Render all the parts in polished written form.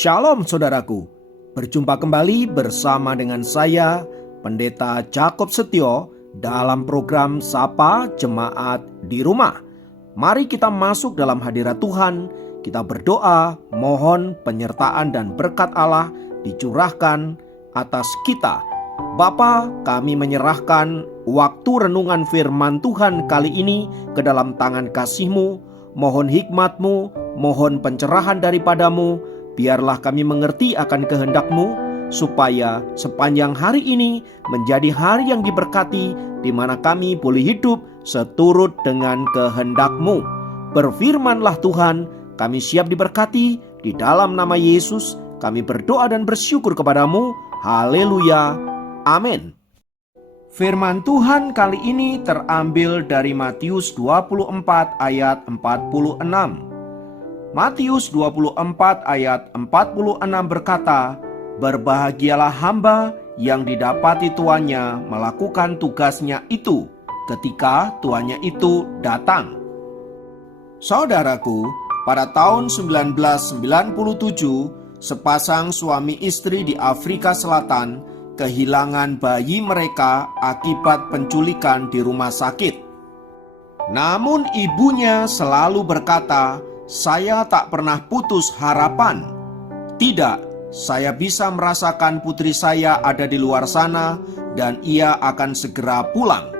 Shalom saudaraku, berjumpa kembali bersama dengan saya Pendeta Jakob Setio dalam program Sapa Jemaat di Rumah. Mari kita masuk dalam hadirat Tuhan, kita berdoa, mohon penyertaan dan berkat Allah dicurahkan atas kita. Bapa, kami menyerahkan waktu renungan firman Tuhan kali ini ke dalam tangan kasih-Mu. Mohon hikmat-Mu, mohon pencerahan daripadamu. Biarlah kami mengerti akan kehendak-Mu, supaya sepanjang hari ini menjadi hari yang diberkati, di mana kami boleh hidup seturut dengan kehendak-Mu. Berfirmanlah Tuhan, kami siap diberkati. Di dalam nama Yesus kami berdoa dan bersyukur kepadamu. Haleluya, amin. Firman Tuhan kali ini terambil dari Matius 24 ayat 46. Matius 24 ayat 46 berkata, "Berbahagialah hamba yang didapati tuannya melakukan tugasnya itu ketika tuannya itu datang." Saudaraku, pada tahun 1997, sepasang suami istri di Afrika Selatan kehilangan bayi mereka akibat penculikan di rumah sakit. Namun ibunya selalu berkata, "Saya tak pernah putus harapan. Tidak, saya bisa merasakan putri saya ada di luar sana dan ia akan segera pulang."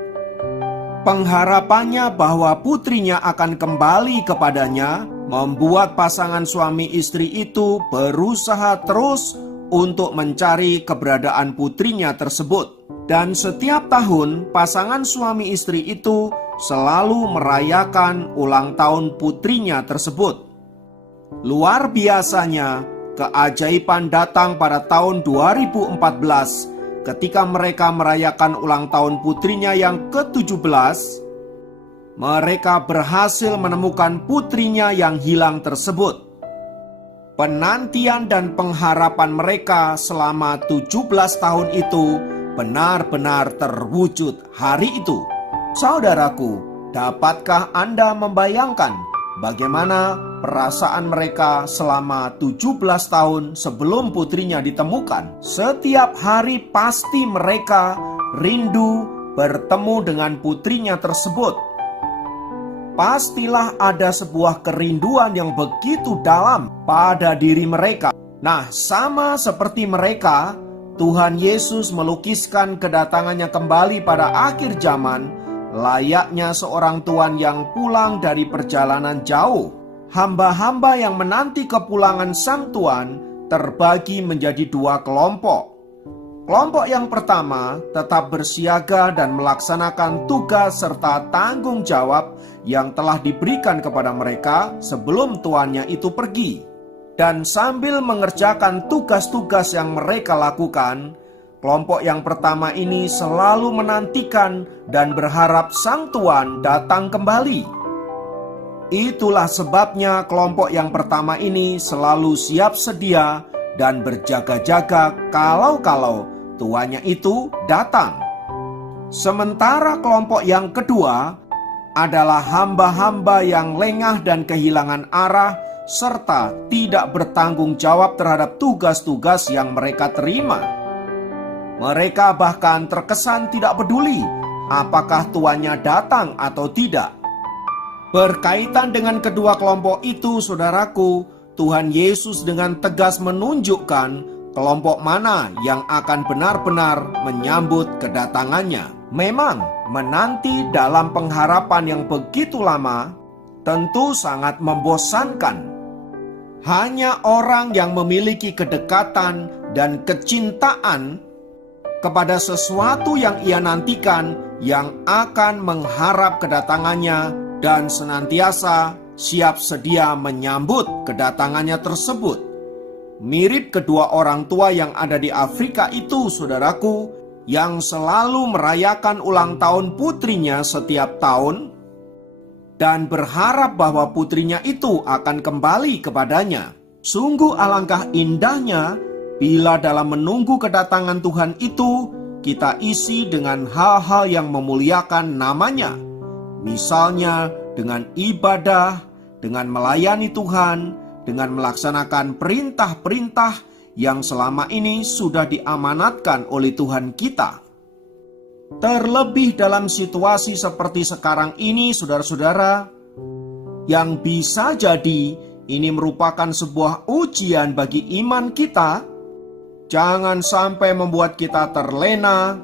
Pengharapannya bahwa putrinya akan kembali kepadanya membuat pasangan suami istri itu berusaha terus untuk mencari keberadaan putrinya tersebut. Dan setiap tahun pasangan suami istri itu selalu merayakan ulang tahun putrinya tersebut. Luar biasanya, keajaiban datang pada tahun 2014 ketika mereka merayakan ulang tahun putrinya yang ke-17. Mereka berhasil menemukan putrinya yang hilang tersebut. Penantian dan pengharapan mereka selama 17 tahun itu benar-benar terwujud hari itu. Saudaraku, dapatkah Anda membayangkan bagaimana perasaan mereka selama 17 tahun sebelum putrinya ditemukan? Setiap hari pasti mereka rindu bertemu dengan putrinya tersebut. Pastilah ada sebuah kerinduan yang begitu dalam pada diri mereka. Nah, sama seperti mereka, Tuhan Yesus melukiskan kedatangannya kembali pada akhir zaman, layaknya seorang tuan yang pulang dari perjalanan jauh. Hamba-hamba yang menanti kepulangan sang tuan terbagi menjadi dua kelompok. Kelompok yang pertama tetap bersiaga dan melaksanakan tugas serta tanggung jawab yang telah diberikan kepada mereka sebelum tuannya itu pergi. Dan sambil mengerjakan tugas-tugas yang mereka lakukan, kelompok yang pertama ini selalu menantikan dan berharap sang tuan datang kembali. Itulah sebabnya kelompok yang pertama ini selalu siap sedia dan berjaga-jaga kalau-kalau tuannya itu datang. Sementara kelompok yang kedua adalah hamba-hamba yang lengah dan kehilangan arah serta tidak bertanggung jawab terhadap tugas-tugas yang mereka terima. Mereka bahkan terkesan tidak peduli apakah tuannya datang atau tidak. Berkaitan dengan kedua kelompok itu, saudaraku, Tuhan Yesus dengan tegas menunjukkan kelompok mana yang akan benar-benar menyambut kedatangannya. Memang menanti dalam pengharapan yang begitu lama tentu sangat membosankan. Hanya orang yang memiliki kedekatan dan kecintaan kepada sesuatu yang ia nantikan yang akan mengharap kedatangannya dan senantiasa siap sedia menyambut kedatangannya tersebut. Mirip kedua orang tua yang ada di Afrika itu, saudaraku, yang selalu merayakan ulang tahun putrinya setiap tahun dan berharap bahwa putrinya itu akan kembali kepadanya. Sungguh alangkah indahnya bila dalam menunggu kedatangan Tuhan itu kita isi dengan hal-hal yang memuliakan namanya. Misalnya dengan ibadah, dengan melayani Tuhan, dengan melaksanakan perintah-perintah yang selama ini sudah diamanatkan oleh Tuhan kita. Terlebih dalam situasi seperti sekarang ini, saudara-saudara, yang bisa jadi ini merupakan sebuah ujian bagi iman kita. Jangan sampai membuat kita terlena,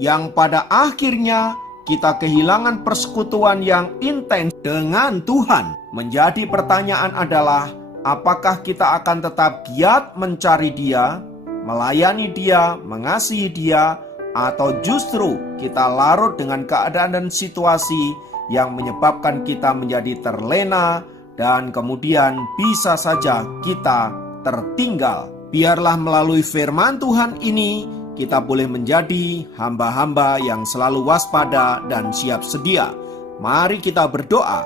yang pada akhirnya kita kehilangan persekutuan yang intens dengan Tuhan. Menjadi pertanyaan adalah, apakah kita akan tetap giat mencari Dia, melayani Dia, mengasihi Dia, atau justru kita larut dengan keadaan dan situasi yang menyebabkan kita menjadi terlena dan kemudian bisa saja kita tertinggal. Biarlah melalui firman Tuhan ini kita boleh menjadi hamba-hamba yang selalu waspada dan siap sedia. Mari kita berdoa.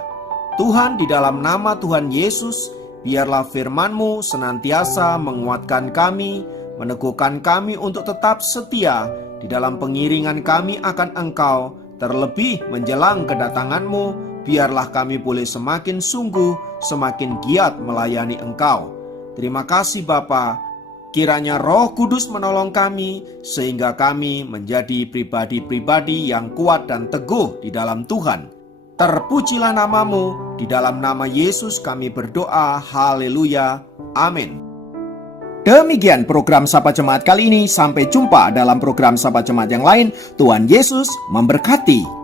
Tuhan, di dalam nama Tuhan Yesus, biarlah firman-Mu senantiasa menguatkan kami, meneguhkan kami untuk tetap setia di dalam pengiringan kami akan Engkau. Terlebih menjelang kedatangan-Mu, biarlah kami boleh semakin sungguh, semakin giat melayani Engkau. Terima kasih Bapa. Kiranya Roh Kudus menolong kami sehingga kami menjadi pribadi-pribadi yang kuat dan teguh di dalam Tuhan. Terpujilah nama-Mu, di dalam nama Yesus kami berdoa, haleluya, amin. Demikian program Sapa Jemaat kali ini, sampai jumpa dalam program Sapa Jemaat yang lain. Tuhan Yesus memberkati.